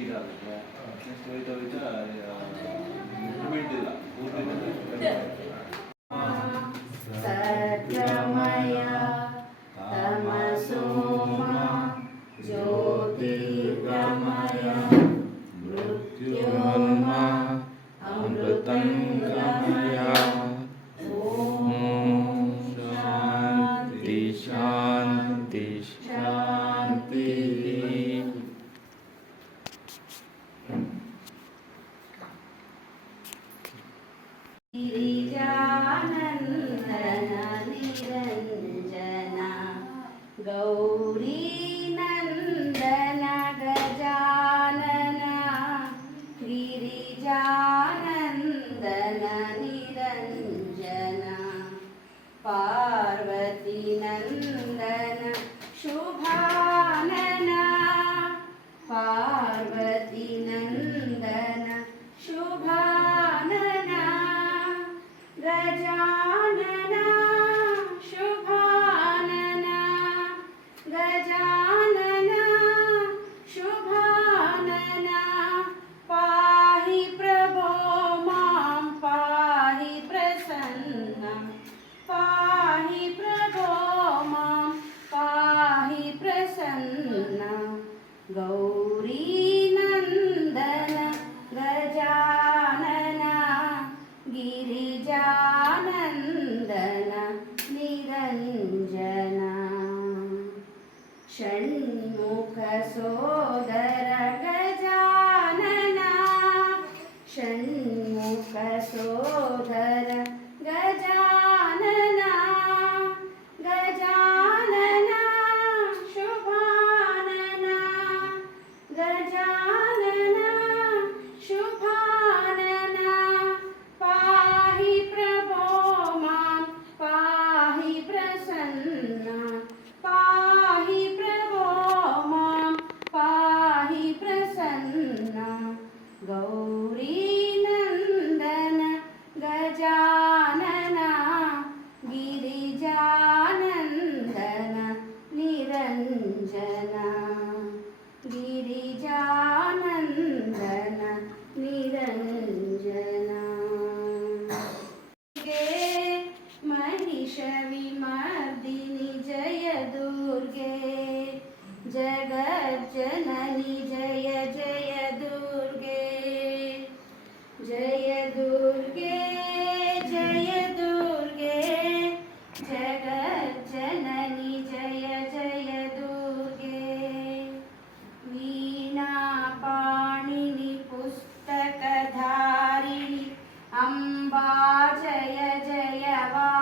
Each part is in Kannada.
ಇದಾಗುತ್ತೆ. ನೆಕ್ಸ್ಟ್ ಹೋಯ್ತಾ ಹೋಯ್ತಾ ಮೂಮೆಂಟ್ ಇಲ್ಲ ಸತ್ಯಮಯ ತಮಸೋಮ ಜ್ಯೋತಿರ್ಗಮಯ. निरञ्जना गौ षण्मुखसो जननी जय जय दुर्गे। जय दुर्गे जय दुर्गे। जग जननी जय जय दुर्गे। वीणापाणिनि पुस्तकधारिणि, अम्बा जय जय वा।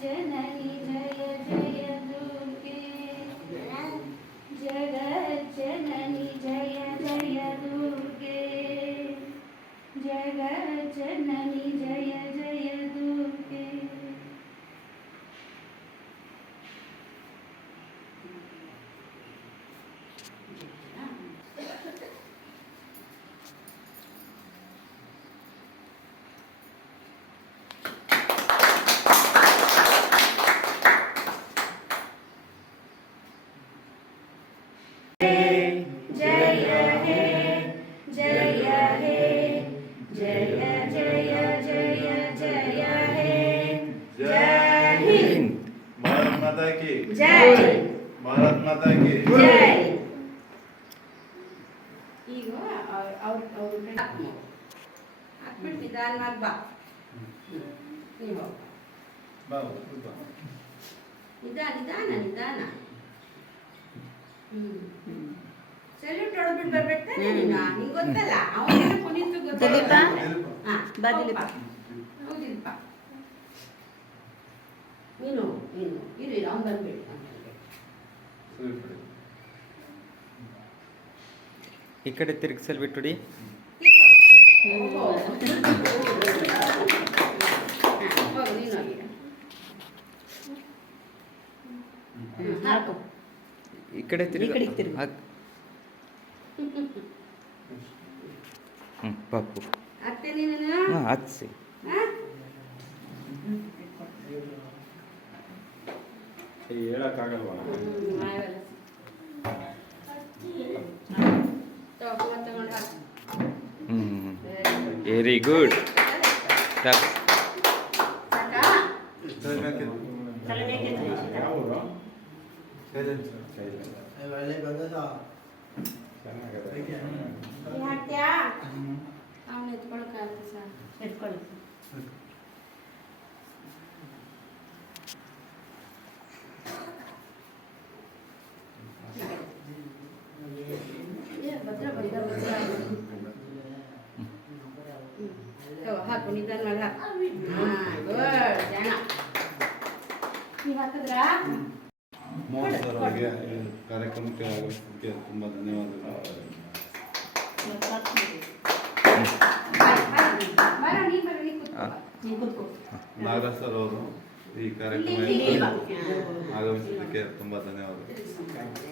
जननी जय जय दुर्गे जगत जननी माता की जय भारत माता की जय ಈಗ ಅವ್ರ ಅವ್ರ ಹಾಕ್ಬಿಟ್ಟು ನಿಧಾನವಾಗಿ ಬಾ. ನೀವು. ನಿಧಾನ ನಿಧಾನ ನಿಧಾನ. ಸೆಲ್ಯೂಟ್ ಹೊಡೆದ್ಬಿಟ್ಟು ಬರ್ಬೇಕಾನೆ ನೀನು ನಿಂಗೆ ಗೊತ್ತಲ್ಲ? ಅವನಿಗೆ ಪುನೀತ್ ಬಾ ಬದಿಲಪ್ಪ ಹೌದಿಲ್ಲಪ್ಪ ನೀನು ನೀನು. ಇರು ಅವ್ನು ಬಂದ್ಬಿಡು ಈ ಕಡೆ ತಿರುಗಿಸಲ್ ಬಿಟ್ಟುಡಿ. ಈ ಕಡೆ ತಿರುಗಿ. ಹ್ಞೂ ಪಾಪು. ಅತ್ತೆ ನೀನು ಹಾಂ ಹಚ್ಚಿ ಹೇಳಕ್ಕಾಗಲ್ವಾ ಹ್ಮ್, ಮಾಯವೆಲ್ಲ. ತಗೋ, ಹೂವ ತಗೊಂಡು ಹಾಕು. ಹ್ಞೂ Very ವೆರಿ ಗುಡ್ ಸಾಕಾ? ನೀವ್ ಹಾಕಿದ್ರಾ? ಮೋಹನ್ ಸರ್ ಅವರಿಗೆ ಈ ಕಾರ್ಯಕ್ರಮಕ್ಕೆ ಆಗಮಿಸಿದ್ದಕ್ಕೆ ತುಂಬ ಧನ್ಯವಾದಗಳು. ನಾಗರಾಜ್ ಸರ್ ಅವರು ಈ ಕಾರ್ಯಕ್ರಮಕ್ಕೆ. ಆಗಮಿಸಿದ್ದಕ್ಕೆ ತುಂಬ ಧನ್ಯವಾದಗಳು.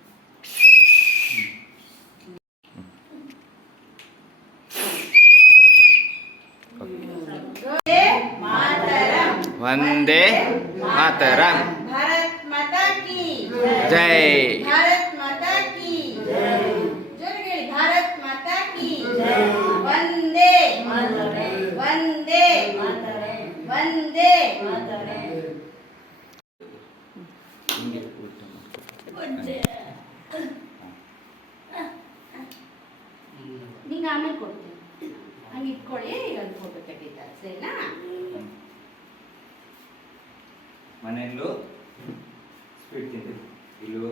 terang. Bharat Mataki. Jai. ಮನೆಯಲ್ಲೂ ಸ್ವೀಟ್ ತಿಂದಿದ್ದು ಇಲ್ಲೂ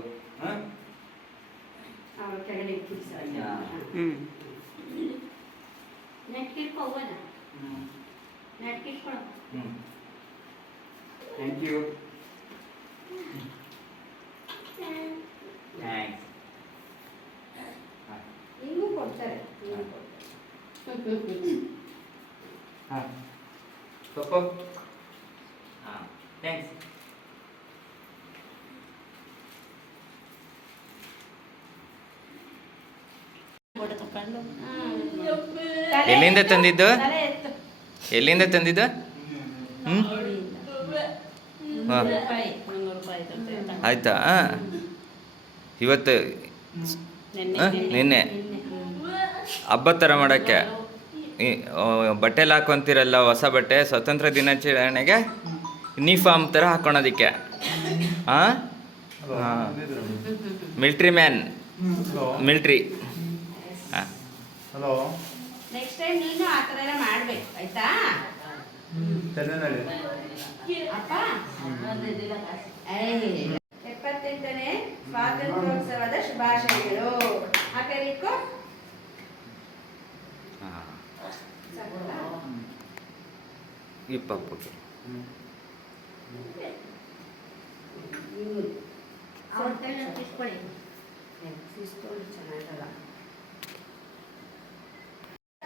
ಥ್ಯಾಂಕ್ ಯು ಥ್ಯಾಂಕ್ಸ್ ನಿಂಗೂ ಕೊಡ್ತಾರೆ. ಹಾಂ. ಪಪ್ಪ ಹಾಂ ಥ್ಯಾಂಕ್ಸ್ ಫೋಟೋ ತಗೊಂಡು ತಲೆ ಎಲ್ಲಿಂದ ತಂದಿದ್ದು? ಎಲ್ಲಿಂದ ತಂದಿದ್ದು? ಹ್ಞೂ ಹಾಂ. ಆಯ್ತಾ? ಇವತ್ತು ನೆನ್ನೆ ನೆನ್ನೆ. ನಿನ್ನೆ. ಹಬ್ಬ ತರ ಹಬ್ಬದ ಥರ ಮಾಡೋಕ್ಕೆ. ಬಟ್ಟೆಲಿ ಹಾಕೊಂತೀರಲ್ಲ ಹೊಸ ಬಟ್ಟೆ ಸ್ವತಂತ್ರ ದಿನಾಚರಣೆಗೆ ಯೂನಿಫಾರ್ಮ್ ಥರ ಹಾಕೊಳೋದಕ್ಕೆ. ಹಾಂ ಹಾಂ ಮಿಲ್ಟ್ರಿ ಮ್ಯಾನ್ ಮಿಲ್ಟ್ರಿ ಹಾಂ ಹಲೋ. ನೆಕ್ಸ್ಟ್ ಟೈಮ್ ನೀನು ಆ ಥರ ಎಲ್ಲ ಮಾಡ್ಬೇಕು ಆಯ್ತಾ? ಅಪ್ಪ. ಎಪ್ಪತ್ತೆಂಟನೇ ಸ್ವಾತಂತ್ರ್ಯೋತ್ಸವದ ಶುಭಾಶಯಗಳು. ಆ ಕೈ ಇಟ್ಕೋ ಇವ್ನು. ಅವ್ರ ಅದು ಇಸ್ಕೊಳ್ಳಿ. ಇಸ್ಕೊಂಡು ಚೆನ್ನಾಗಲ್ಲ.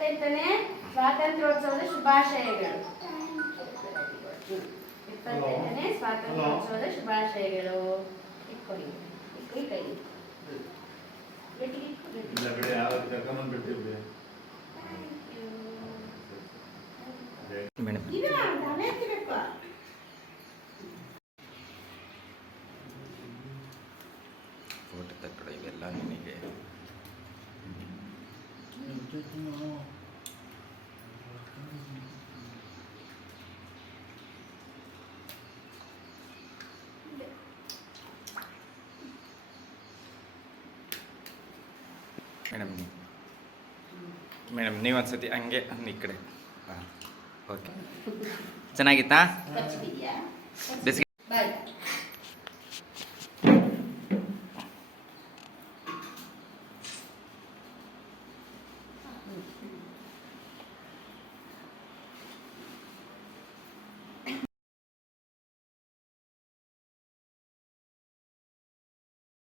ಎಪ್ಪತ್ತೆಂಟನೇ ಸ್ವಾತಂತ್ರ್ಯೋತ್ಸವದ ಶುಭಾಶಯಗಳು. ಇಪ್ಪತ್ತೈದನೇ ಸ್ವಾತಂತ್ರ್ಯೋತ್ಸವದ ಶುಭಾಶಯಗಳು. ಇಟ್ಕೊಳ್ಳಿ. ಇಟ್ಕೊ, ಈ ಕೈ ಗಟ್ಟಿಗೆ ಮೇಡಮ್ ನೀವು ಮೇಡಮ್ ನೀವು ಒಂದ್ಸತಿ ಹಂಗೆ ಒಂದು ಈ ಕಡೆ ಹಾಂ ಓಕೆ ಚೆನ್ನಾಗಿತ್ತಾ ಖರ್ಚಿದೆಯಾ ಬಿಸ್ಕೆಟ್ ಬಾಯ್